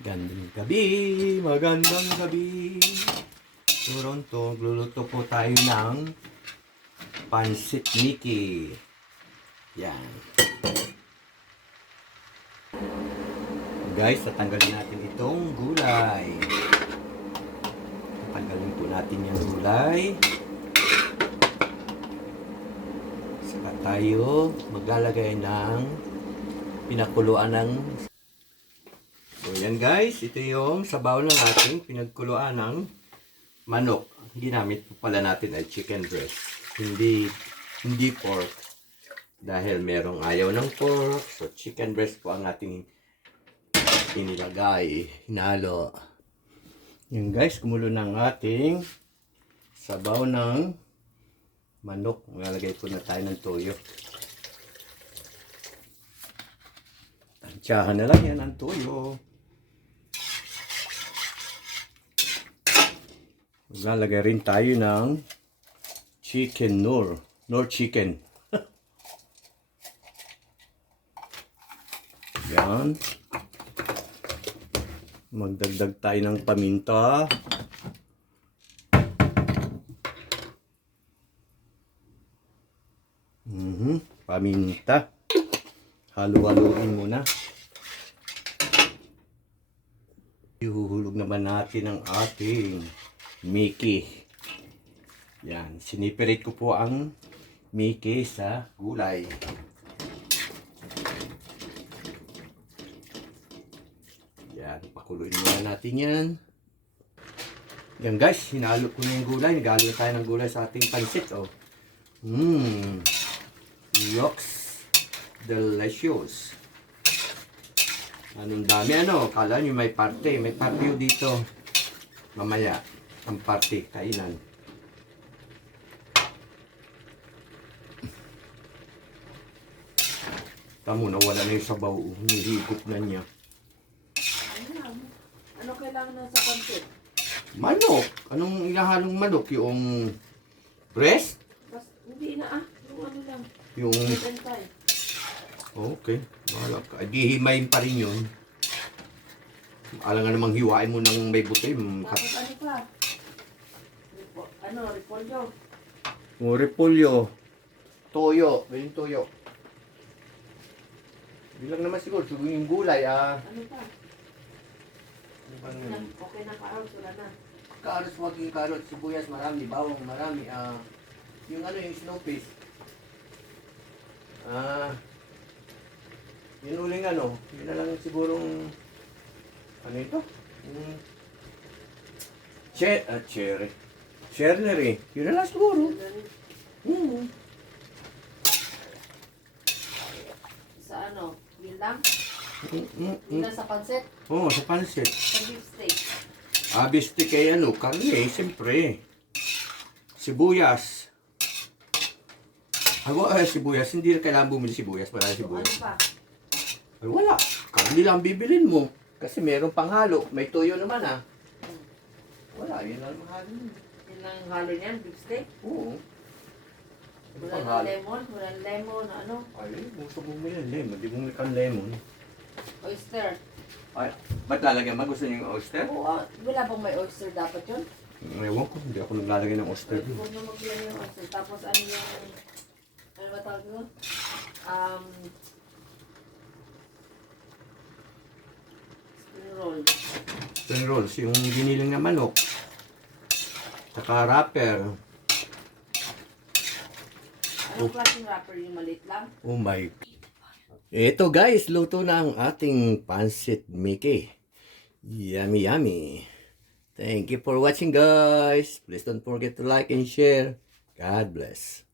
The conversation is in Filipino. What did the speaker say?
Gandang gabi, magandang gabi. Toronto, luluto po tayo ng Pansit Mickey. Yan. Guys, tatanggalin natin itong gulay. Tatanggalin po natin yung gulay. Saka tayo maglalagay ng pinakuluan ng. So yan guys, ito yung sabaw ng ating pinagkuluan ng manok. Ginamit po pala natin ay chicken breast. Hindi pork. Dahil merong ayaw ng pork, so chicken breast po ang ating inilagay, hinalo. Yan guys, kumulo ng ating sabaw ng manok. Maglalagay po na tayo ng toyo. Tansyahan na lang yan ang toyo. Maglalagay rin tayo ng chicken nor chicken. Yan. Magdagdag tayo ng paminta. Paminta. Halo-haloin muna. Ihuhulog naman natin ang ating Mickey. Yan. Siniperate ko po ang Mickey sa gulay. Yan. Pakuluin muna natin yan. Yan guys. Hinalo ko na yung gulay. Nagalo tayo ng gulay sa ating pansit. Oh. Looks delicious. Anong dami ano. Kala nyo may party. May party dito. Mamaya. Ang party, kainan. Tamo, nawala na yung sabaw. Nihigop na niya. Ano kailangan na sa pansit? Manok! Anong ilahalong manok? Yung breast? Hindi na yung ano lang. Yung. Bantay. Okay. Mahala ka. Dihimayin pa rin yun. Alam nga namang hiwain mo ng may buti. Tapos ano pa? Repolyo. O, repolyo. Toyo. Yung toyo. Bilang naman siguro. Siguro yung gulay, Ano pa? Ano ba Okay na carrots, wala na. Carrots, maging carrots, sibuyas, marami, bawang, marami. Yung ano, yung snow paste. Yun uling ano, yun na lang sigurong, ano ito? Cherry. Cherry. Yun na lang siguro. Sa ano? Yun lang? Yun lang sa pansit? Oo, sa pansit. Sa beef steak? Beef steak ay ano, karne, siyempre. Sibuyas. Sibuyas, hindi na kailangan bumili sibuyas. Wala sibuyas. Ano pa? Ay, wala. Karne lang bibilin mo. Kasi meron pang halo. May toyo naman Wala, yun lang mahalo. Yun lang yung halo niyan, beef steak? Oo. Wala na lemon? Wala na lemon, ano? Ay, gusto bumili ng lemon. Di bumili kang lemon. Oyster. Ay, ba't lalagyan ba? Gusto niyo yung oyster? Oo, wala bang may oyster dapat yun? Ewan ko, hindi ako naglalagay ng oyster. Huwag na maglagay ng oyster. Tapos ano yung, ano ba tawag mo? Spring roll. Spring rolls, yung giniling na manok. Saka wrapper. Anong klaseng wrapper yung maliit lang? Oh my. Ito guys, luto na ang ating Pansit Mickey. Yummy, yummy. Thank you for watching guys. Please don't forget to like and share. God bless.